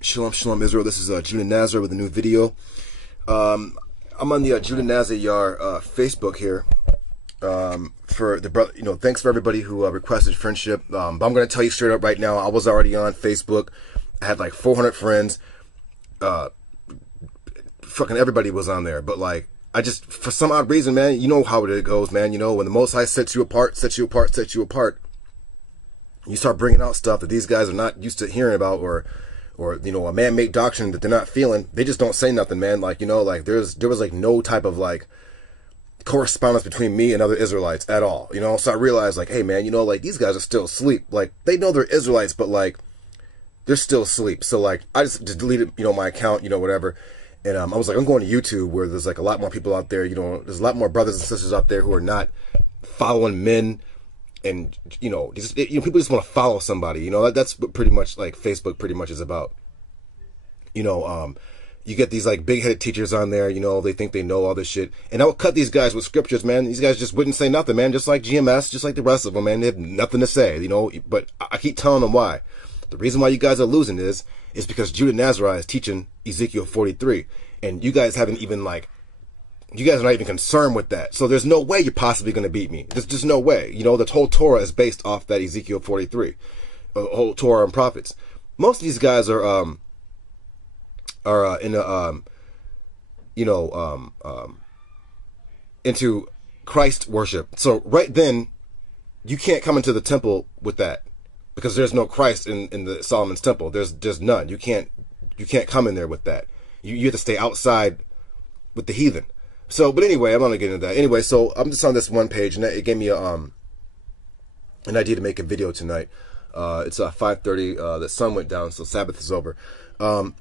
Shalom, shalom, Israel. This is Judah Nazar with a new video. I'm on the Judah Nazar Facebook here. For the brother, thanks for everybody who requested friendship. But I'm going to tell you straight up right now, I was already on Facebook. I had like 400 friends. Fucking everybody was on there. But like, I just, for some odd reason, man, you know how it goes, man. You know, when the Most High sets you apart, you start bringing out stuff that these guys are not used to hearing about, or a man-made doctrine that they're not feeling. They just don't say nothing, man. Like, like there was like no type of like correspondence between me and other Israelites at all, so I realized, like, hey man, like these guys are still asleep. Like, they know they're Israelites, but like they're still asleep. So like I just deleted my account, whatever. And I was like, I'm going to YouTube, where there's like a lot more people out there. There's a lot more brothers and sisters out there who are not following men. And people just want to follow somebody. That's what pretty much like Facebook pretty much is about. You get these like big-headed teachers on there. They think they know all this shit, and I would cut these guys with scriptures, man. These guys just wouldn't say nothing, man. Just like GMS, just like the rest of them, man. They have nothing to say, But I keep telling them why. The reason why you guys are losing is because Judah Nazar is teaching Ezekiel 43, and you guys haven't even like. You guys are not even concerned with that. So there's no way you're possibly going to beat me. There's just no way. The whole Torah is based off that Ezekiel 43. The whole Torah and prophets. Most of these guys are into Christ worship. So right then, you can't come into the temple with that, because there's no Christ in the Solomon's temple. There's none. You can't come in there with that. You have to stay outside with the heathen. So, but anyway, I'm not gonna get into that. Anyway, so I'm just on this one page, and it gave me an idea to make a video tonight. It's 5:30. The sun went down, so Sabbath is over. But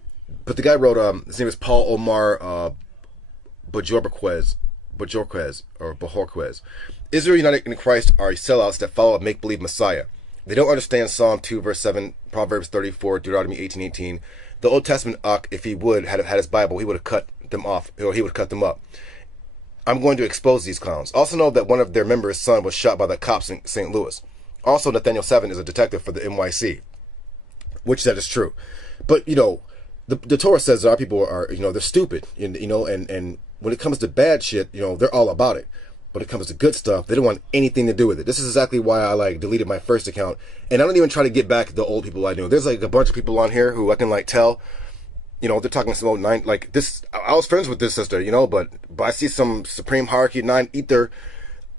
the guy wrote, his name is Paul Omar Bajorquez. Israel united in Christ are sellouts that follow a make-believe Messiah. They don't understand Psalm 2, verse 7, Proverbs 34, Deuteronomy 18:18. The Old Testament if he would had his Bible, he would have cut them off, or he would cut them up. I'm going to expose these clowns. Also know that one of their members' son was shot by the cops in St. Louis. Also, Nathaniel 7 is a detective for the NYC, which that is true. But, the Torah says that our people are, they're stupid, and when it comes to bad shit, they're all about it. When it comes to good stuff, they don't want anything to do with it. This is exactly why I like deleted my first account, and I don't even try to get back the old people I knew. There's like a bunch of people on here who I can like tell, they're talking some old nine, like this. I was friends with this sister, but I see some Supreme Hierarchy 9 Ether,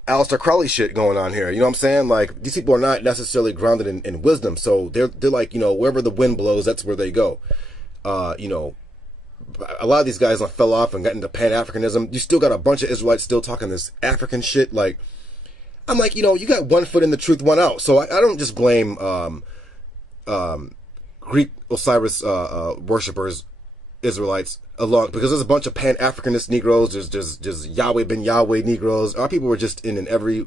Aleister Crowley shit going on here. You know what I'm saying? Like, these people are not necessarily grounded in wisdom. So they're like, wherever the wind blows, that's where they go. A lot of these guys fell off and got into Pan-Africanism. You still got a bunch of Israelites still talking this African shit. Like, I'm like, you got one foot in the truth, one out. So I don't just blame Greek Osiris worshippers, Israelites, along, because there's a bunch of Pan-Africanist Negroes. There's Yahweh ben Yahweh Negroes. Our people were just in every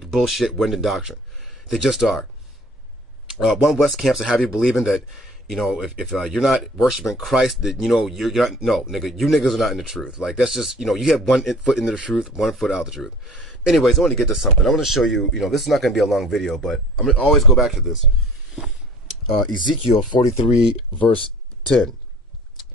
bullshit wind and doctrine. They just are. One West camps to have you believing that, if you're not worshiping Christ, that you're not. No, nigga, you niggas are not in the truth. Like, that's just, you have one foot into the truth, one foot out the truth. Anyways, I want to get to something. I want to show you. This is not going to be a long video, but I'm going to always go back to this. Ezekiel 43 verse 10.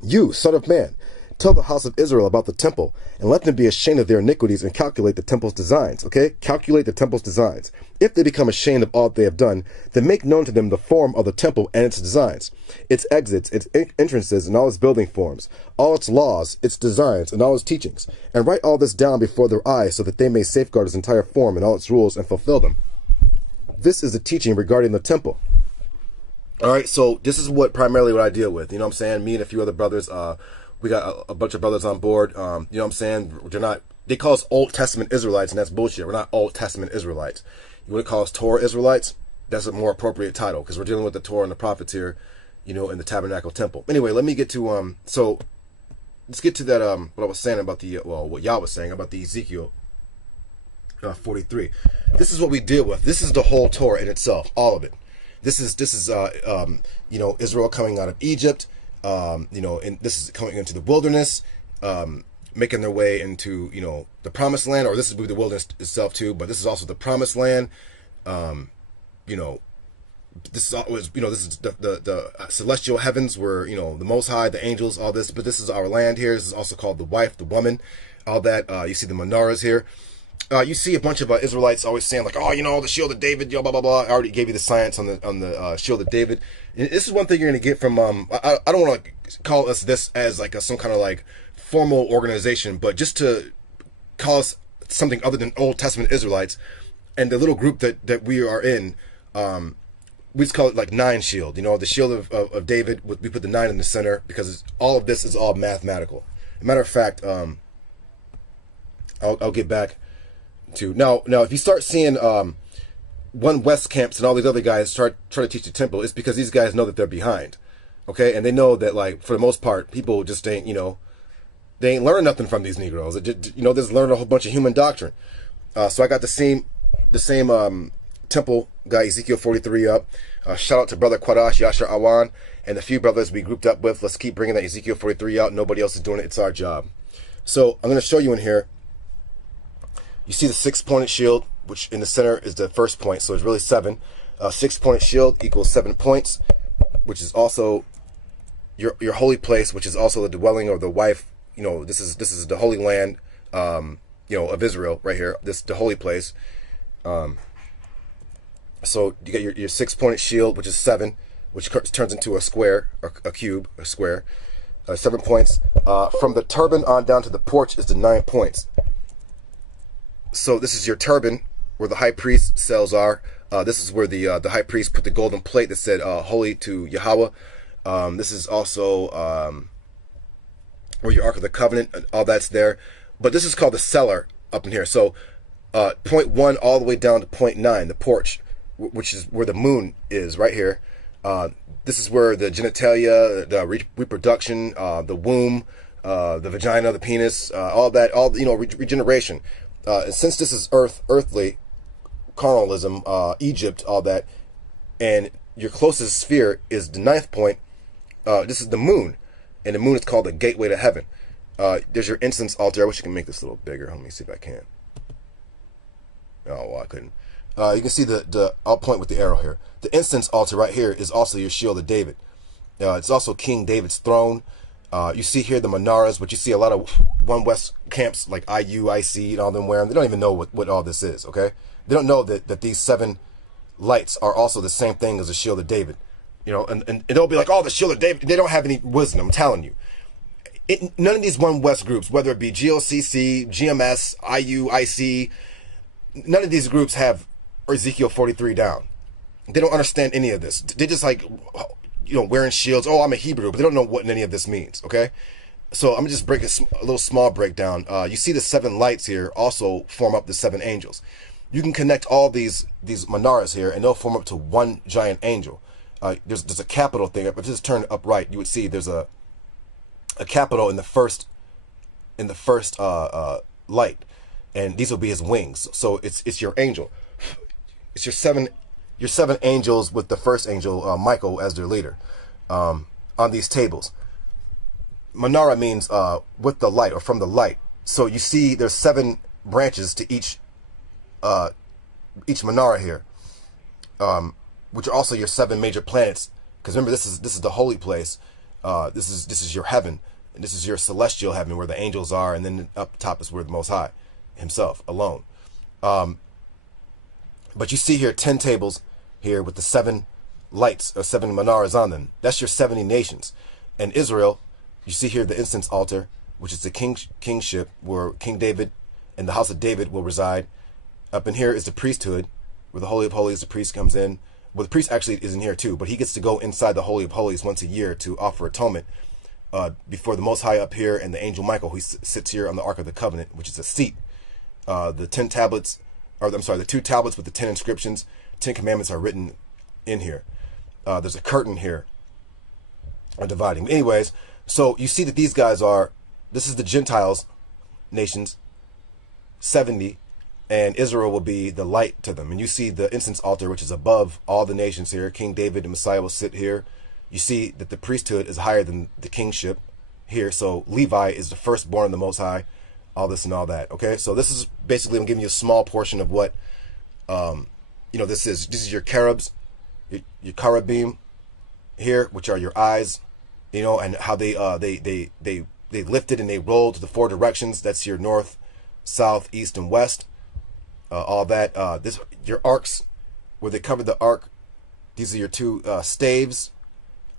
You, son of man, tell the house of Israel about the temple, and let them be ashamed of their iniquities, and calculate the temple's designs. Okay? Calculate the temple's designs. If they become ashamed of all they have done, then make known to them the form of the temple and its designs, its exits, its entrances, and all its building forms, all its laws, its designs, and all its teachings, and write all this down before their eyes, so that they may safeguard its entire form and all its rules and fulfill them. This is the teaching regarding the temple. All right, so this is primarily what I deal with. You know what I'm saying? Me and a few other brothers, we got a bunch of brothers on board. You know what I'm saying? They call us Old Testament Israelites, and that's bullshit. We're not Old Testament Israelites. You want to call us Torah Israelites? That's a more appropriate title, because we're dealing with the Torah and the prophets here, in the tabernacle temple. Anyway, let me get to, so let's get to that, what I was saying about what Yah was saying about the Ezekiel 43. This is what we deal with. This is the whole Torah in itself, all of it. This is Israel coming out of Egypt, and this is coming into the wilderness, making their way into, the promised land, or this is the wilderness itself too, but this is also the promised land, this is always, this is the celestial heavens where, the Most High, the angels, all this. But this is our land here. This is also called the wife, the woman, all that. You see the menorahs here. You see a bunch of Israelites always saying like, oh, the shield of David, blah blah blah. I already gave you the science on the shield of David. And this is one thing you're going to get from. I don't want to call us this as like some kind of like formal organization, but just to call us something other than Old Testament Israelites, and the little group that we are in. We just call it like 9 shield. The shield of David. We put the 9 in the center because all of this is all mathematical. As a matter of fact, I'll get back to now. If you start seeing One West camps and all these other guys try to teach the temple, it's because these guys know that they're behind. Okay, and they know that like for the most part, people just ain't they ain't learning nothing from these Negroes. They just learned a whole bunch of human doctrine. So I got the same temple guy, Ezekiel 43 up. Shout out to brother Quadash, Yashar Awan, and the few brothers we grouped up with. Let's keep bringing that Ezekiel 43 out. Nobody else is doing it. It's our job. So I'm going to show you in here. You see the 6-pointed shield, which in the center is the first point. So it's really 7. 6-pointed shield equals 7 points, which is also your holy place, which is also the dwelling of the wife. This is the holy land, of Israel right here. This the holy place. So you get your 6-pointed shield, which is 7, which turns into a square, or a cube, a square. 7 points. From the turban on down to the porch is the 9 points. So this is your turban, where the high priest cells are. This is where the high priest put the golden plate that said "Holy to Yahweh." This is also where your Ark of the Covenant, all that's there. But this is called the cellar up in here. So point 1 all the way down to point 9, the porch, which is where the moon is right here. This is where the genitalia, the reproduction, the womb, the vagina, the penis, all that, regeneration. And since this is earthly, carnalism, Egypt, all that, and your closest sphere is the 9th point, this is the moon, and the moon is called the gateway to heaven. There's your incense altar. I wish I could make this a little bigger. Let me see if I can. Oh, well, I couldn't. You can see I'll point with the arrow here. The incense altar right here is also your shield of David. It's also King David's throne. You see here the menorahs, which you see a lot of One West camps like IU, IC, and all them wearing. They don't even know what all this is, okay? They don't know that these 7 lights are also the same thing as the shield of David. And they'll be like, oh, the shield of David. They don't have any wisdom, I'm telling you. None of these One West groups, whether it be GOCC, GMS, IU, IC, none of these groups have Ezekiel 43 down. They don't understand any of this. They just like, wearing shields. Oh, I'm a Hebrew, but they don't know what any of this means, okay? So I'm going to just break a little small breakdown. You see the 7 lights here also form up the 7 angels. You can connect all these menorahs here, and they'll form up to one giant angel. There's a capital thing. If this is turned upright, you would see there's a capital in the first light, and these will be his wings. So it's your angel. It's your seven angels with the first angel, Michael, as their leader, on these tables. Menorah means with the light, or from the light. So you see there's 7 branches to each menorah here, which are also your 7 major planets. Because remember, this is the holy place. This is your heaven, and this is your celestial heaven where the angels are, and then up top is where the Most High himself alone. But you see here 10 tables here with the 7 lights, or 7 menorahs on them. That's your 70 nations. And Israel, you see here the incense altar, which is the kingship where King David and the house of David will reside. Up in here is the priesthood, where the Holy of Holies, the priest comes in. Well, the priest actually is in here too, but he gets to go inside the Holy of Holies once a year to offer atonement before the Most High up here, and the angel Michael, who sits here on the Ark of the Covenant, which is a seat. The 2 tablets with the 10 inscriptions, 10 commandments are written in here. There's a curtain here dividing. Anyways, so you see that these guys this is the Gentiles nations, 70, and Israel will be the light to them. And you see the incense altar, which is above all the nations here. King David and Messiah will sit here. You see that the priesthood is higher than the kingship here. So Levi is the firstborn of the Most High, all this and all that. Okay, so this is basically, I'm giving you a small portion of what this is. This is your cherubs, your cherubim here, which are your eyes, you know, and how they lifted and they rolled to the four directions. That's your north, south, east, and west. All that. This your arcs, where they covered the ark. These are your two staves.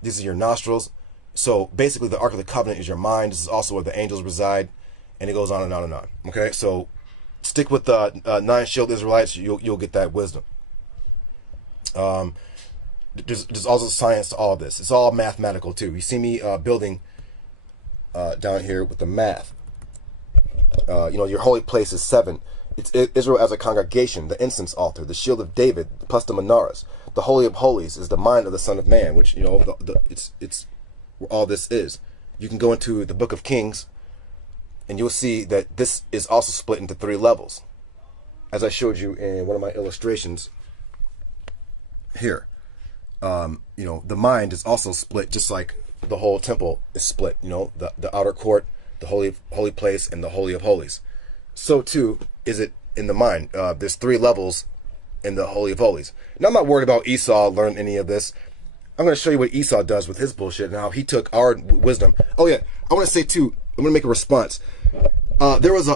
These are your nostrils. So basically, the Ark of the Covenant is your mind. This is also where the angels reside, and it goes on and on and on. Okay, so stick with the 9 shield Israelites. You'll get that wisdom. There's also science to all this. It's all mathematical too. You see me building down here with the math. You know, your holy place is 7. It's Israel as a congregation, the incense altar, the shield of David, plus the menorahs. The Holy of Holies is the mind of the Son of Man, which, you know, it's where all this is. You can go into the Book of Kings, and you'll see that this is also split into 3 levels, as I showed you in one of my illustrations here. You know, the mind is also split, just like the whole temple is split. You know, the outer court, the holy place, and the Holy of Holies. So too is it in the mind. There's 3 levels in the Holy of Holies. Now, I'm not worried about Esau learning any of this. I'm going to show you what Esau does with his bullshit and how he took our wisdom. Oh yeah, I want to say too, I'm going to make a response. There was a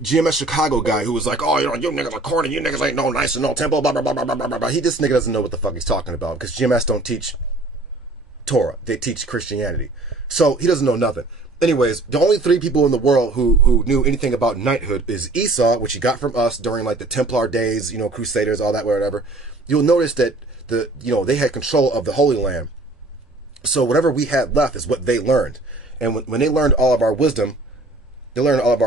GMS Chicago guy who was like, oh, you know, you niggas are corny, you niggas ain't no nice and no temple, blah, blah, blah, blah, blah, blah, blah. This nigga doesn't know what the fuck he's talking about, because GMS don't teach Torah. They teach Christianity. So he doesn't know nothing. Anyways, the only 3 people in the world who knew anything about knighthood is Esau, which he got from us during like the Templar days, you know, Crusaders, all that, whatever. You'll notice that they had control of the Holy Land. So whatever we had left is what they learned. And when they learned all of our wisdom, they learned all of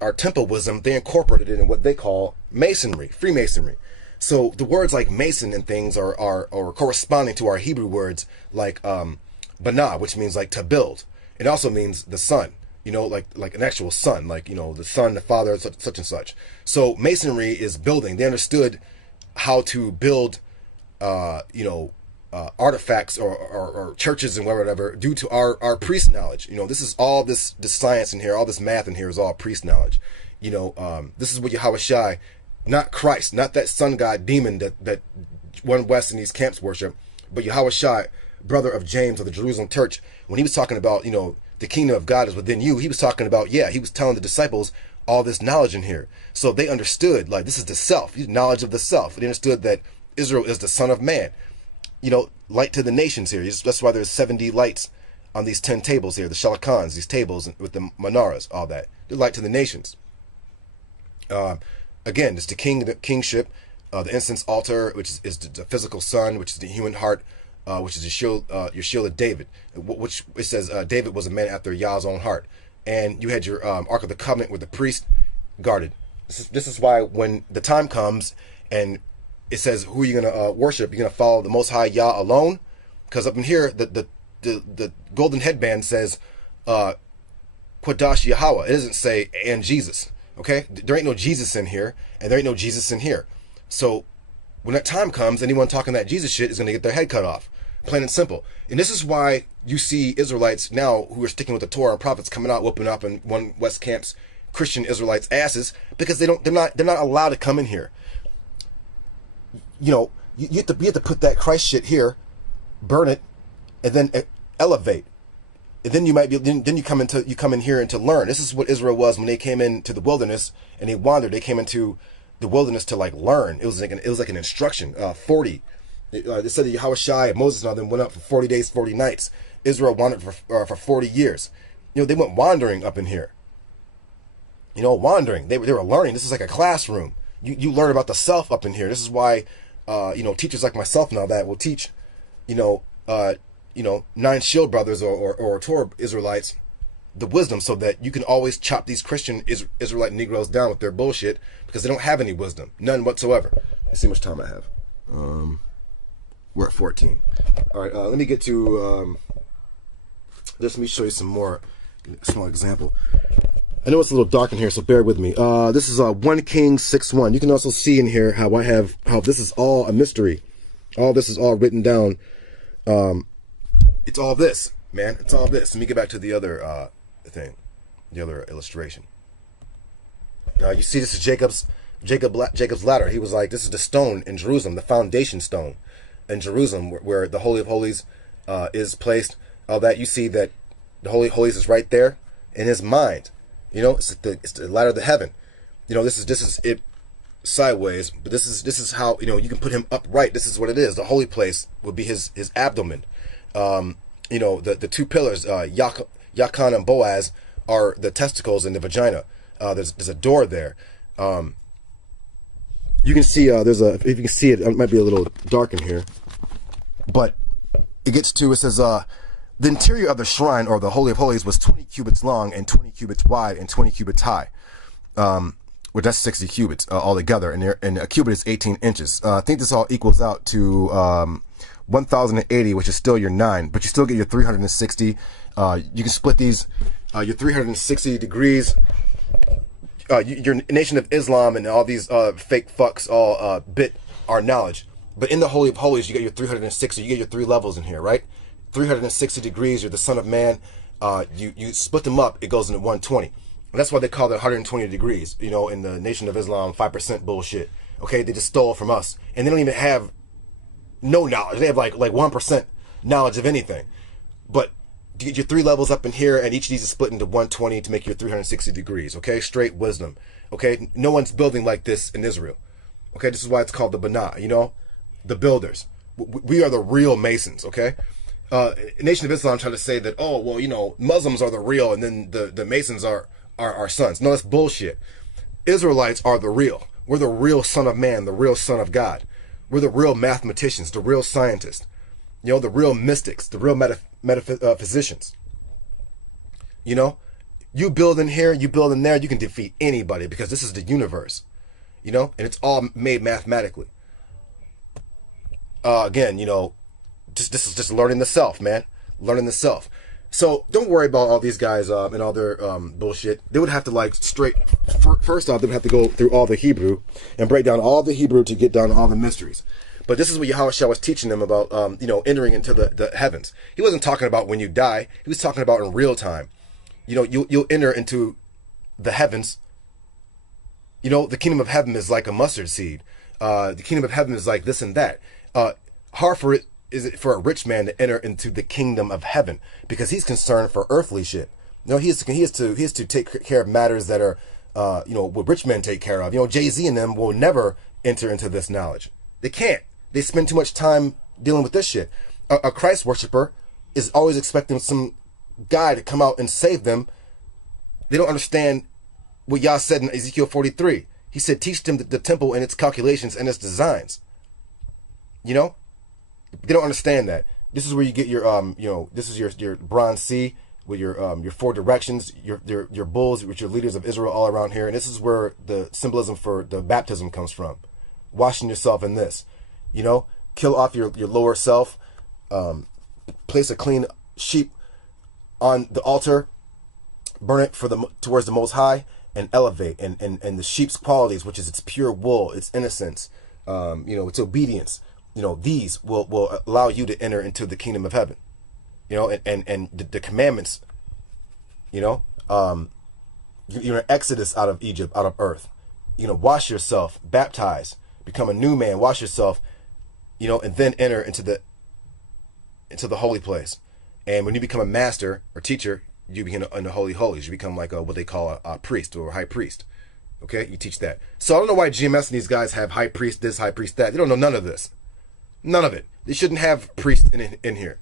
our temple wisdom, they incorporated it in what they call Masonry, Freemasonry. So the words like Mason and things are corresponding to our Hebrew words like Banah, which means like to build. It also means the sun, you know, like an actual sun, like, you know, the son, the father, such and such. So Masonry is building. They understood how to build, you know, artifacts or churches and whatever due to our priest knowledge. You know, this is all this science in here, all this math in here is all priest knowledge. You know, this is what Yahushua, not Christ, not that sun god demon that one West in these camps worship, but Yahushua, brother of James of the Jerusalem church, when he was talking about, you know, the kingdom of God is within you, he was talking about, yeah, he was telling the disciples all this knowledge in here. So they understood, like, this is the self, knowledge of the self. They understood that Israel is the son of man. You know, light to the nations here. That's why there's 70 lights on these 10 tables here, the shalakans, these tables with the menorahs, all that. They're light to the nations. Again, it's the kingship, the incense altar, which is the physical sun, which is the human heart, which is your shield of David, which it says David was a man after Yah's own heart. And you had your Ark of the Covenant with the priest guarded. This is why when the time comes and it says who you're going to worship, you're going to follow the Most High Yah alone. Because up in here, the golden headband says Quadash Yahweh. It doesn't say and Jesus. Okay? There ain't no Jesus in here, and there ain't no Jesus in here. So when that time comes, anyone talking that Jesus shit is going to get their head cut off. Plain and simple. And this is why you see Israelites now who are sticking with the Torah and prophets coming out, whooping up in one West Camp's Christian Israelites' asses, because they're not allowed to come in here. You know, you have to put that Christ shit here, burn it, and then elevate. And then you come in here and to learn. This is what Israel was when they came into the wilderness and they wandered. They came into the wilderness to like learn. It was like an instruction. 40. They said that Yahushua and Moses and all them went up for 40 days, 40 nights. Israel wandered for 40 years. You know, they went wandering up in here. You know, wandering. They were learning. This is like a classroom. You learn about the self up in here. This is why, you know, teachers like myself and all that will teach, you know, 9 shield brothers or Torah Israelites the wisdom, so that you can always chop these Christian Israelite Negroes down with their bullshit, because they don't have any wisdom, none whatsoever. Let's see how much time I have. We're at 14. All right, let me get to let me show you some more, a small example. I know it's a little dark in here, so bear with me. This is 1 Kings 6:1. You can also see in here how this is all a mystery. All this is all written down. It's all this, man. It's all this. Let me get back to the other thing, the other illustration. You see, this is Jacob's ladder. He was like, this is the stone in Jerusalem, the foundation stone. in Jerusalem, where the Holy of Holies is placed, all that, you see that the Holy of Holies is right there in his mind. You know, it's the ladder to heaven. You know, this is it sideways, but this is how, you know, you can put him upright. This is what it is. The holy place would be his abdomen. You know, the two pillars, Yakan and Boaz, are the testicles and the vagina. There's a door there. You can see if you can see it, it might be a little dark in here, but it says the interior of the shrine, or the Holy of Holies, was 20 cubits long and 20 cubits wide and 20 cubits high. Well, that's 60 cubits altogether, and a cubit is 18 inches. I think this all equals out to 1,080, which is still your 9, but you still get your 360. You can split these, your 360 degrees. Your Nation of Islam and all these fake fucks all bit our knowledge. But in the Holy of Holies, you get your 360. You get your 3 levels in here, right? 360 degrees, you're the Son of Man. You split them up, it goes into 120. And that's why they call it 120 degrees, you know, in the Nation of Islam 5% bullshit. Okay, they just stole from us. And they don't even have no knowledge. They have like 1% knowledge of anything. But you get your 3 levels up in here, and each of these is split into 120 to make your 360 degrees, okay? Straight wisdom, okay? No one's building like this in Israel, okay? This is why it's called the Bana, you know? The builders. We are the real Masons, okay? Nation of Islam trying to say that, oh, well, you know, Muslims are the real, and then the Masons are our sons. No, that's bullshit. Israelites are the real. We're the real Son of Man, the real Son of God. We're the real mathematicians, the real scientists, you know, the real mystics, the real metaphysicians. You know, you build in here, you build in there, you can defeat anybody, because this is the universe, you know, and it's all made mathematically. Again, you know, this is just learning the self, man. Learning the self. So don't worry about all these guys and all their bullshit. They would have to first off, they would have to go through all the Hebrew and break down all the Hebrew to get down all the mysteries. But this is what Yahushua was teaching them about, you know, entering into the heavens. He wasn't talking about when you die. He was talking about in real time. You know, you'll enter into the heavens. You know, the kingdom of heaven is like a mustard seed. The kingdom of heaven is like this and that. Hard for it is it for a rich man to enter into the kingdom of heaven, because he's concerned for earthly shit. You know, he has to take care of matters that are, you know, what rich men take care of. You know, Jay-Z and them will never enter into this knowledge. They can't. They spend too much time dealing with this shit. A Christ worshiper is always expecting some guy to come out and save them. They don't understand what Yah said in Ezekiel 43. He said, teach them the temple and its calculations and its designs. You know? They don't understand that. This is where you get your, you know, this is your bronze sea with your 4 directions, your bulls, with your leaders of Israel all around here. And this is where the symbolism for the baptism comes from. Washing yourself in this. You know, kill off your lower self, place a clean sheep on the altar, burn it towards the Most High, and elevate. And the sheep's qualities, which is its pure wool, its innocence, you know, its obedience. You know, these will allow you to enter into the kingdom of heaven. You know, and the commandments. You know, you're an exodus out of Egypt, out of earth. You know, wash yourself, baptize, become a new man, wash yourself. You know, and then enter into the holy place. And when you become a master or teacher, you begin in the holy holies. You become like what they call a priest or a high priest. Okay, you teach that. So I don't know why GMS and these guys have high priest this, high priest that. They don't know none of this. None of it. They shouldn't have priest in here,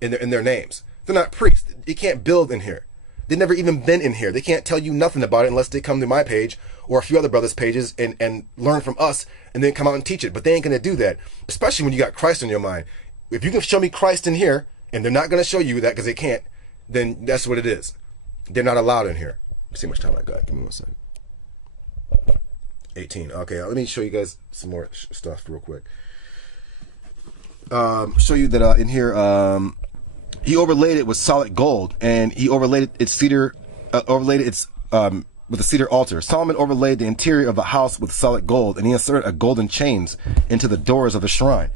in their names. They're not priests. You can't build in here. They've never even been in here. They can't tell you nothing about it unless they come to my page or a few other brothers' pages and learn from us and then come out and teach it. But they ain't going to do that, especially when you got Christ in your mind. If you can show me Christ in here, and they're not going to show you that because they can't, then that's what it is. They're not allowed in here. Let's see how much time I got. Give me 1 second. 18. Okay, let me show you guys some more stuff real quick. Show you that in here, he overlaid it with solid gold, and he overlaid its cedar, with a cedar altar. Solomon overlaid the interior of the house with solid gold, and he inserted a golden chains into the doors of the shrine.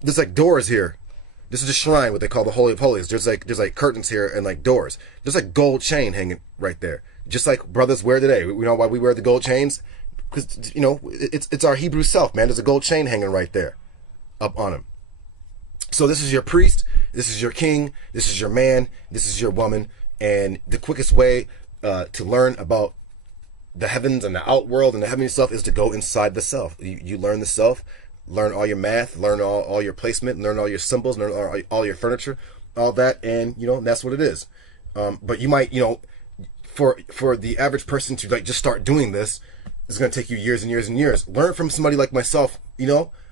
There's like doors here. This is the shrine, what they call the Holy of Holies. There's like curtains here and like doors. There's like gold chain hanging right there, just like brothers wear today. You know why we wear the gold chains? Because, you know, it's our Hebrew self, man. There's a gold chain hanging right there. up on him. So this is your priest, this is your king, this is your man, this is your woman, and the quickest way to learn about the heavens and the outworld and the heavenly self is to go inside the self. You learn the self, learn all your math, learn all your placement, learn all your symbols, learn all your furniture, all that, and that's what it is. But you might, for the average person to like just start doing this, it's going to take you years and years and years. Learn from somebody like myself.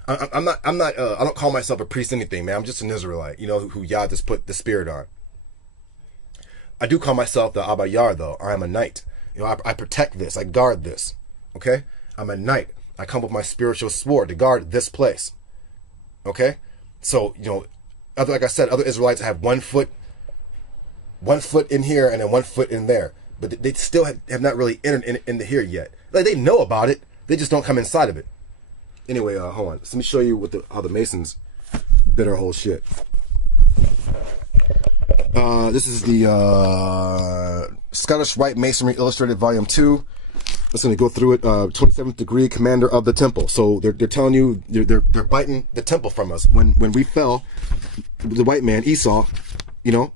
I'm not I don't call myself a priest anything, man. I'm just an Israelite, who Yah just put the spirit on. I do call myself the Abba Yar, though. I am a knight. I protect this. I guard this. Okay? I'm a knight. I come with my spiritual sword to guard this place. Okay? So, like I said, other Israelites have 1 foot in here and then 1 foot in there. But they still have not really entered into here yet. Like, they know about it. They just don't come inside of it. Anyway, hold on. Let me show you how the Masons did our whole shit. This is the Scottish Rite Masonry Illustrated Volume 2. I'm just going to go through it. 27th degree commander of the temple. So they're telling you, they're biting the temple from us. When we fell, the white man, Esau, you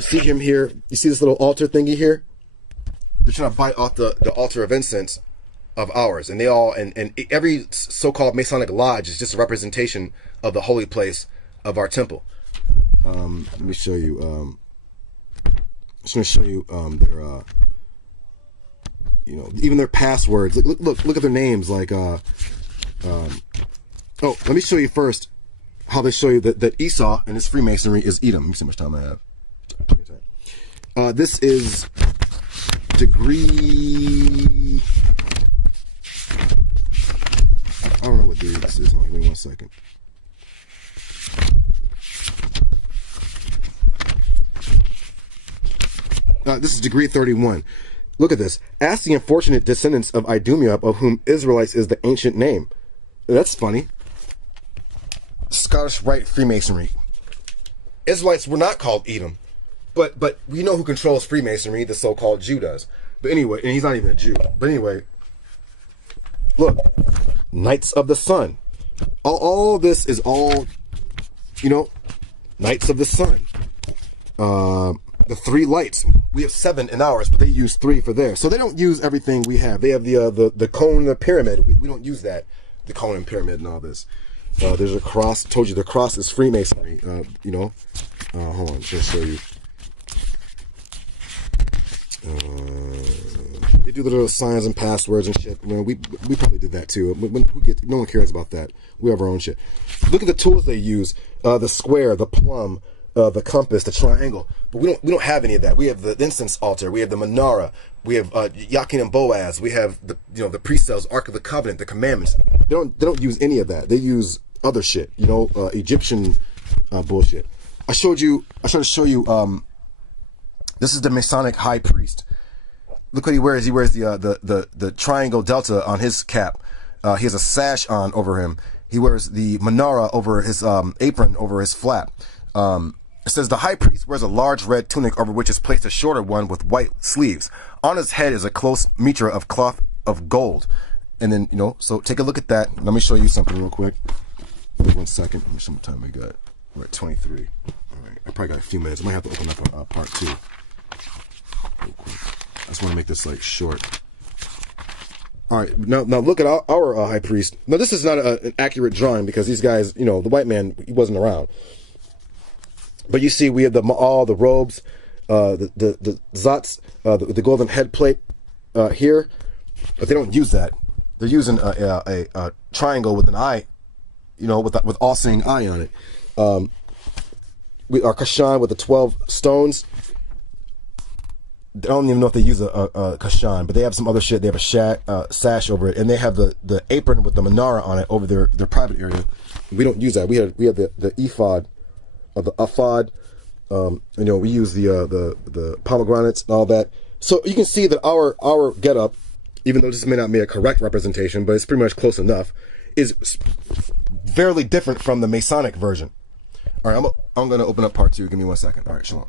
see him here. You see this little altar thingy here? They're trying to bite off the altar of incense of ours. And they all, and every so-called Masonic lodge is just a representation of the holy place of our temple. Let me show you. I'm just going to show you their, even their passwords. Look at their names. Like, oh, let me show you first how they show you that Esau and his Freemasonry is Edom. Let me see how much time I have. This is degree. I don't know what degree this is. Hold on, give me 1 second. This is degree 31. Look at this. Ask the unfortunate descendants of Idumea, of whom Israelites is the ancient name. That's funny. Scottish Rite Freemasonry. Israelites were not called Edom. But we know who controls Freemasonry, the so-called Jew does. But anyway, and he's not even a Jew. But anyway, look. Knights of the Sun. All this is all, Knights of the Sun. The 3 lights. We have 7 in ours, but they use 3 for theirs. So they don't use everything we have. They have the cone and the pyramid. We don't use that. The cone and pyramid and all this. There's a cross. Told you the cross is Freemasonry. Hold on. Let me show you. They do the little signs and passwords and shit. We probably did that too. No one cares about that. We have our own shit. Look at the tools they use. The square, the plumb, the compass, the triangle. But we don't have any of that. We have the incense altar. We have the menorah. We have Yakin and Boaz. We have the priest cells, Ark of the Covenant, the commandments. They don't use any of that. They use other shit. Egyptian bullshit. I tried to show you. This is the Masonic high priest. Look what he wears. He wears the triangle delta on his cap. He has a sash on over him. He wears the menorah over his apron, over his flap. It says the high priest wears a large red tunic over which is placed a shorter one with white sleeves. On his head is a close mitre of cloth of gold. And then, so take a look at that. Let me show you something real quick. Wait 1 second. Let me show how much time we got. We're at 23. All right. I probably got a few minutes. I might have to open up part 2. Real quick. I just want to make this like short. All right, now look at our high priest. Now this is not an accurate drawing because these guys, the white man, he wasn't around. But you see, we have all the robes, the zats, the golden head plate here, but they don't use that. They're using a triangle with an eye, with all-seeing eye on it. Our kashan with the 12 stones. I don't even know if they use a kashan, but they have some other shit. They have a sash over it, and they have the apron with the menorah on it over their private area. We don't use that. We have the ephod, the aphod. We use the pomegranates and all that. So you can see that our getup, even though this may not be a correct representation, but it's pretty much close enough, is fairly different from the Masonic version. All right, I'm going to open up part 2. Give me 1 second. All right, shalom.